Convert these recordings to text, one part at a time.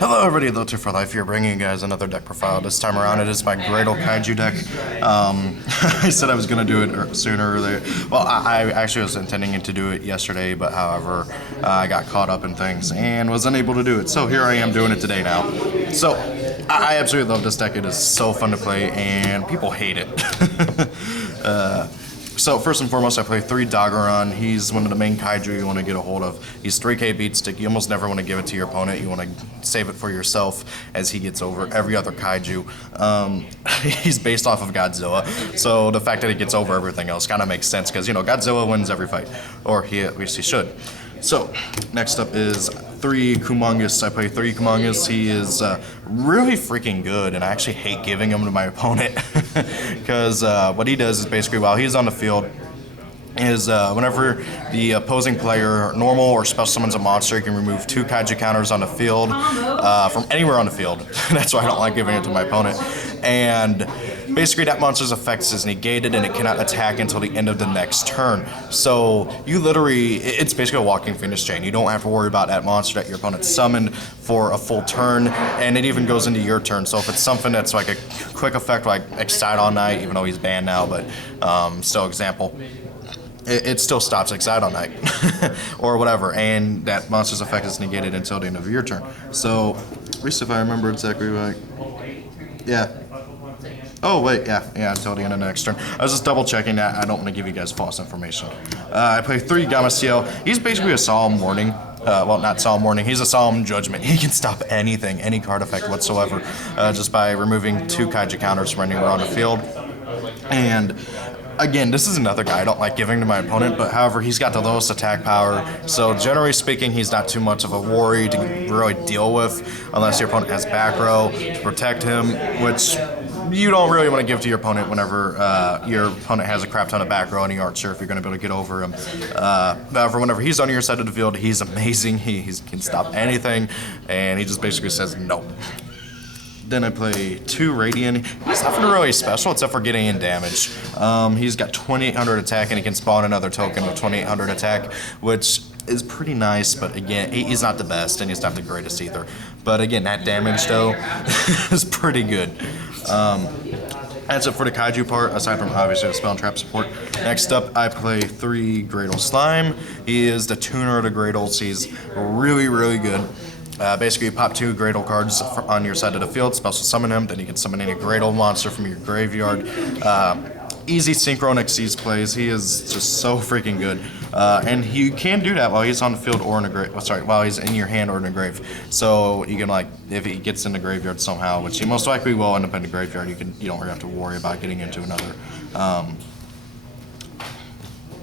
Hello everybody, Low 2 for Life here, bringing you guys another deck profile. This time around it is my Graydle Kaiju deck. I said I was going to do it sooner or later. Well, I actually was intending to do it yesterday, but however, I got caught up in things and was unable to do it. So here I am doing it today now. So, I absolutely love this deck. It is so fun to play and people hate it. So first and foremost, I play 3 Doggeron. He's one of the main kaiju you want to get a hold of. He's 3k beat stick. You almost never want to give it to your opponent. You want to save it for yourself as he gets over every other kaiju. He's based off of Godzilla, so the fact that he gets over everything else kind of makes sense because, you know, Godzilla wins every fight, or at least he should. So, next up is 3 Kumongus. I play 3 Kumongus. He is really freaking good, and I actually hate giving him to my opponent because what he does is basically while he's on the field, is whenever the opposing player, normal or special summons a monster, you can remove 2 kaiju counters on the field from anywhere on the field. That's why I don't like giving it to my opponent. And basically that monster's effect is negated and it cannot attack until the end of the next turn. So you literally, it's basically a walking finish chain. You don't have to worry about that monster that your opponent summoned for a full turn, and it even goes into your turn. So if it's something that's like a quick effect like Excite All Night, even though he's banned now, but still example, it still stops Excite All Night or whatever, and that monster's effect is negated until the end of your turn. So at least if I remember exactly right, yeah. Oh wait, yeah, until the end of the next turn. I was just double checking that. I don't want to give you guys false information. I play 3 Gameciel. He's basically a Solemn Warning. Well, not Solemn Warning, he's a Solemn Judgment. He can stop anything, any card effect whatsoever, just by removing 2 kaiju counters from anywhere on the field. And again, this is another guy I don't like giving to my opponent, but however, he's got the lowest attack power, so generally speaking, he's not too much of a worry to really deal with, unless your opponent has back row to protect him, which you don't really want to give to your opponent whenever your opponent has a crap ton of back row and you aren't sure if you're going to be able to get over him. However, whenever he's on your side of the field, he's amazing. He can stop anything, and he just basically says no. Then I play 2 Radiant. He's nothing really special except for getting in damage. He's got 2800 attack and he can spawn another token with 2800 attack, which is pretty nice, but again, he's not the best and he's not the greatest either. But again, that damage though is pretty good. That's it for the kaiju part, aside from obviously the spell and trap support. Next up, I play 3 Graydle Slime. He is the tuner of the Graydles. He's really, really good. Basically, you pop 2 Graydle cards on your side of the field, special summon him, then you can summon any Graydle monster from your graveyard. Easy Synchro and Xyz plays. He is just so freaking good. And you can do that while he's on the field or in a grave. While he's in your hand or in a grave. So you can, like, if he gets in the graveyard somehow, which he most likely will end up in the graveyard, you don't really have to worry about getting into another.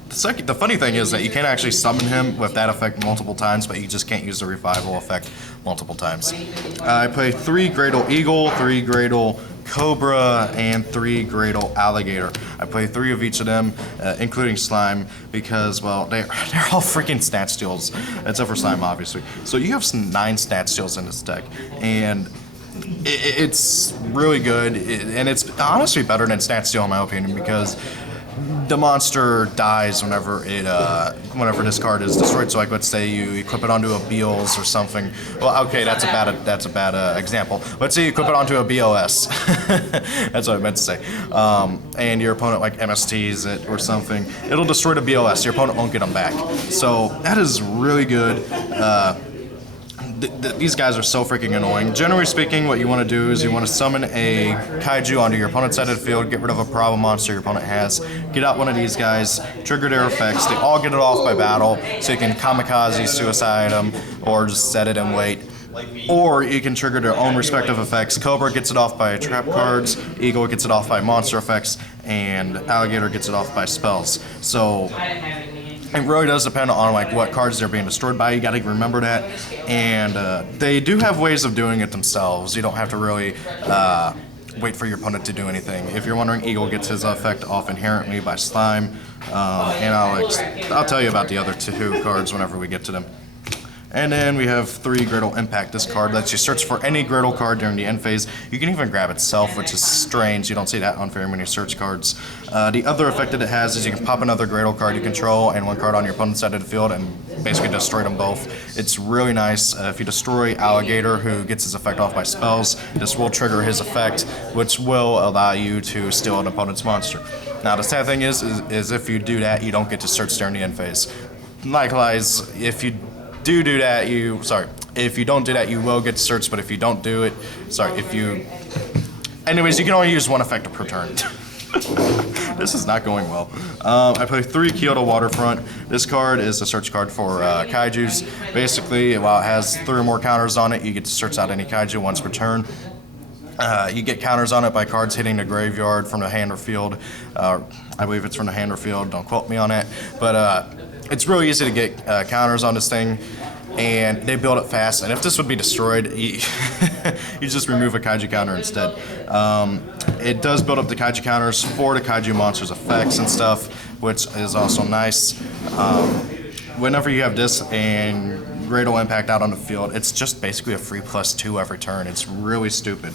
The funny thing is that you can actually summon him with that effect multiple times, but you just can't use the revival effect multiple times. I play 3 Graydle Eagle, 3 Graydle Cobra, and 3 Graydle Alligator. I play 3 of each of them, including Slime, because, well, they're all freaking stat steals, except for Slime, obviously. So you have some 9 stat steals in this deck, and it's really good, and it's honestly better than stat steal in my opinion, because the monster dies whenever this card is destroyed. So like, let's say you equip it onto a Beals or something. Well, okay, that's a bad example. Let's say you equip it onto a BOS. That's what I meant to say. And your opponent like MSTs it or something. It'll destroy the BOS. Your opponent won't get them back. So that is really good. These guys are so freaking annoying. Generally speaking, what you want to do is you want to summon a kaiju onto your opponent's side of the field, get rid of a problem monster your opponent has, get out one of these guys, trigger their effects. They all get it off by battle, so you can kamikaze, suicide them, or just set it and wait. Or you can trigger their own respective effects. Cobra gets it off by trap cards, Eagle gets it off by monster effects, and Alligator gets it off by spells. So it really does depend on like what cards they're being destroyed by. You got to remember that, and they do have ways of doing it themselves. You don't have to really wait for your opponent to do anything. If you're wondering, Eagle gets his effect off inherently by Slime, and I'll tell you about the other 2 cards whenever we get to them. And then we have 3 Graydle Impact. This card lets you search for any Graydle card during the end phase. You can even grab itself, which is strange. You don't see that on very many search cards. The other effect that it has is you can pop another Graydle card you control and one card on your opponent's side of the field and basically destroy them both. It's really nice. If you destroy Alligator, who gets his effect off by spells, this will trigger his effect, which will allow you to steal an opponent's monster. Now the sad thing is if you do that, you don't get to search during the end phase. Likewise, if you do that, if you don't do that, you will get searched, but if you don't do it, anyways, you can only use one effect per turn. This is not going well. I play 3 Kyoto Waterfront. This card is a search card for kaijus. Basically, while it has 3 or more counters on it, you get to search out any kaiju once per turn. You get counters on it by cards hitting the graveyard from the hand or field. I believe it's from the hand or field, don't quote me on it. But it's really easy to get counters on this thing, and they build it fast. And if this would be destroyed, you just remove a kaiju counter instead. It does build up the kaiju counters for the kaiju monsters' effects and stuff, which is also nice. Whenever you have this and Graydle Impact out on the field, it's just basically a free +2 every turn. It's really stupid.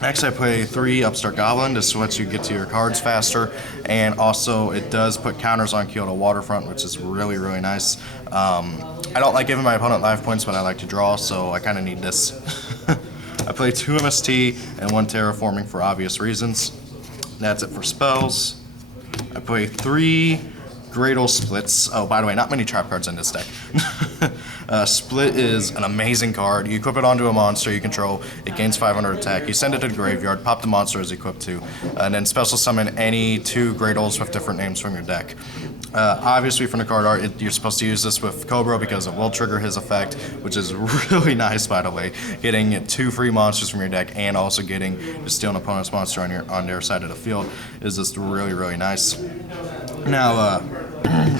Next, I play 3 Upstart Goblin. This lets you get to your cards faster, and also it does put counters on Kyoto Waterfront, which is really, really nice. I don't like giving my opponent life points, but I like to draw, so I kind of need this. I play 2 MST and 1 Terraforming for obvious reasons. That's it for spells. I play 3 Graydle Splits. Oh, by the way, not many trap cards in this deck. Split is an amazing card. You equip it onto a monster you control, it gains 500 attack. You send it to the graveyard, pop the monster as equipped to, and then special summon any 2 Graydles with different names from your deck. Obviously from the card art, you're supposed to use this with Cobra because it will trigger his effect, which is really nice, by the way. Getting 2 free monsters from your deck and also getting to steal an opponent's monster on their side of the field is just really, really nice. Now,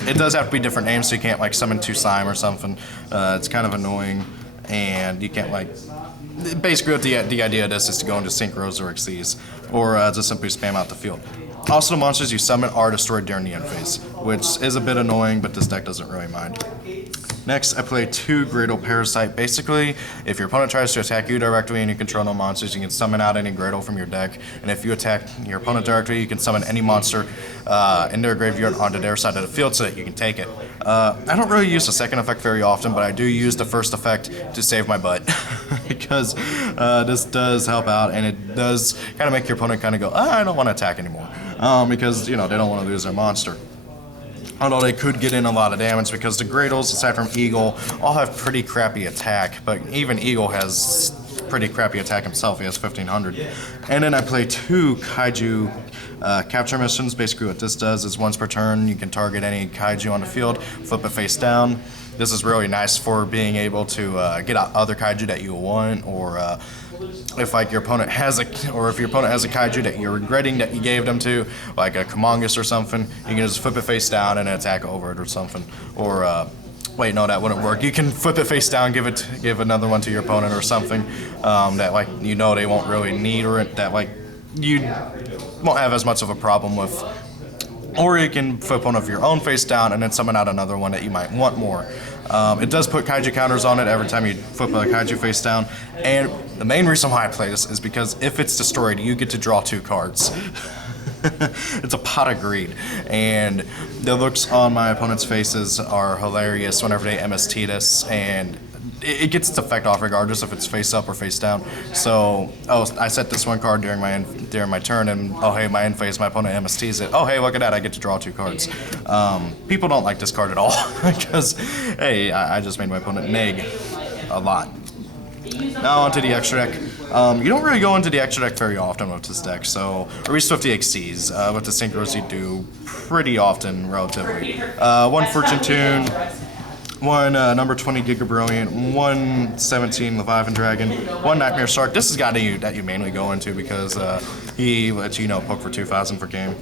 it does have to be different names, so you can't like summon 2 slime or something. It's kind of annoying, and you can't like. Basically, the idea of this is to go into synchros or Xyz, or just simply spam out the field. Also, the monsters you summon are destroyed during the end phase, which is a bit annoying, but this deck doesn't really mind. Next, I play 2 Graydle Parasite. Basically, if your opponent tries to attack you directly and you control no monsters, you can summon out any Graydle from your deck. And if you attack your opponent directly, you can summon any monster in their graveyard onto their side of the field so that you can take it. I don't really use the second effect very often, but I do use the first effect to save my butt. Because this does help out, and it does kind of make your opponent kind of go, I don't want to attack anymore. Because, you know, they don't want to lose their monster. Although they could get in a lot of damage because the Graydles, aside from Eagle, all have pretty crappy attack. But even Eagle has pretty crappy attack himself. He has 1500. And then I play 2 Kaiju capture missions. Basically what this does is once per turn, you can target any Kaiju on the field, flip it face down. This is really nice for being able to get out other Kaiju that you want, or if like your opponent has a Kaiju that you're regretting that you gave them to, like a Kumongus or something, you can just flip it face down and attack over it or something. Or wait, no, that wouldn't work. You can flip it face down, give another one to your opponent or something that like you know they won't really need, or that like you won't have as much of a problem with. Or you can flip one of your own face down and then summon out another one that you might want more. It does put kaiju counters on it every time you flip a kaiju face down. And the main reason why I play this is because if it's destroyed, you get to draw 2 cards. It's a pot of greed. And the looks on my opponent's faces are hilarious whenever they MST this, and it gets its effect off regardless if it's face up or face down. So, I set this 1 card during my turn, and oh hey, my end phase, my opponent MSTs it. Oh hey, look at that, I get to draw 2 cards. People don't like this card at all because hey, I just made my opponent neg a lot. Now onto the extra deck. You don't really go into the extra deck very often with this deck, so at least with the Xyz. With the synchros, you do pretty often, relatively. 1 Fortune Tune. 1 number 20 Giga Brilliant, 1 17 Leviathan Dragon, 1 Nightmare Shark. This is a guy that you mainly go into because he lets you know poke for 2,000 per game.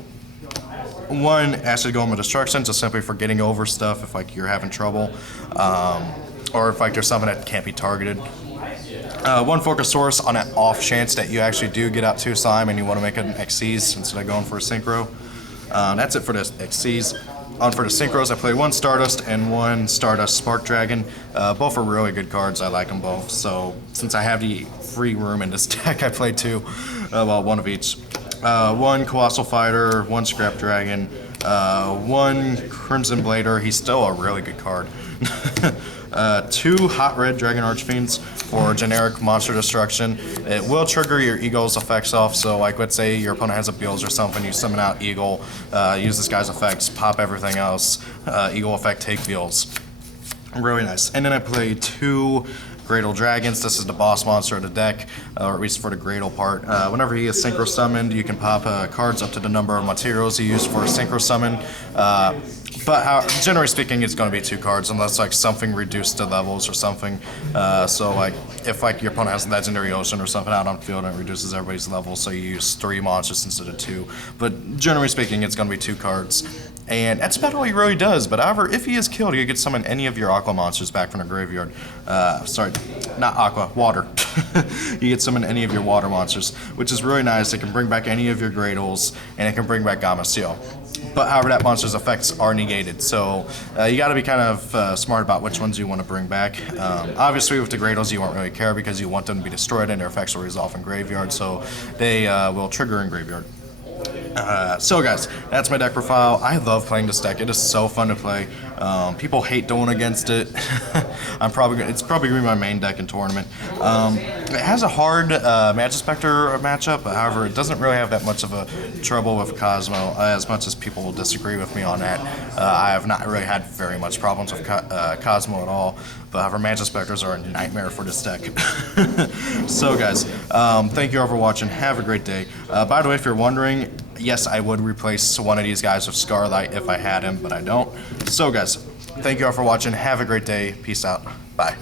1 Acid Golem of Destruction, just simply for getting over stuff if like you're having trouble, or if like there's something that can't be targeted. 1 Focus on an off chance that you actually do get out 2 slime and you want to make an Xyz instead of going for a synchro. That's it for the Xyz. On for the synchros, I play one Stardust and one Stardust Spark Dragon. Both are really good cards. I like them both. So since I have the free room in this deck, I play two. Well, one of each. One Colossal Fighter, one Scrap Dragon, one Crimson Blader. He's still a really good card. Two Hot Red Dragon Archfiends for generic monster destruction. It will trigger your Eagle's effects off, so like let's say your opponent has a Beals or something, you summon out Eagle, use this guy's effects, pop everything else, Eagle effect, take Beals. Really nice. And then I play two Graydle Dragons. This is the boss monster of the deck, or at least for the Graydle part. Whenever he is synchro summoned, you can pop cards up to the number of materials you use for a synchro summon. But generally speaking, it's going to be two cards unless like something reduced to levels or something. So like if like your opponent has Legendary Ocean or something out on field and it reduces everybody's level, so you use 3 monsters instead of 2. But generally speaking, it's going to be 2 cards. And that's about all he really does. But however, if he is killed, you can summon any of your Aqua monsters back from the graveyard. Sorry, not Aqua, Water. You can summon any of your Water monsters, which is really nice. It can bring back any of your Graydles, and it can bring back Gamma Seal. But however, that monster's effects are negated, so you got to be kind of smart about which ones you want to bring back. Obviously, with the Graydles, you won't really care because you want them to be destroyed and their effects will resolve in graveyard, so they will trigger in graveyard. So guys, that's my deck profile. I love playing this deck. It is so fun to play. People hate going against it. It's probably gonna be my main deck in tournament. It has a hard Magispector matchup, however, it doesn't really have that much of a trouble with Cosmo, as much as people will disagree with me on that. I have not really had very much problems with Cosmo at all, but however, Magispectors are a nightmare for this deck. So guys, thank you all for watching. Have a great day. By the way, if you're wondering, yes, I would replace one of these guys with Scarlight if I had him, but I don't. So guys, thank you all for watching. Have a great day. Peace out. Bye.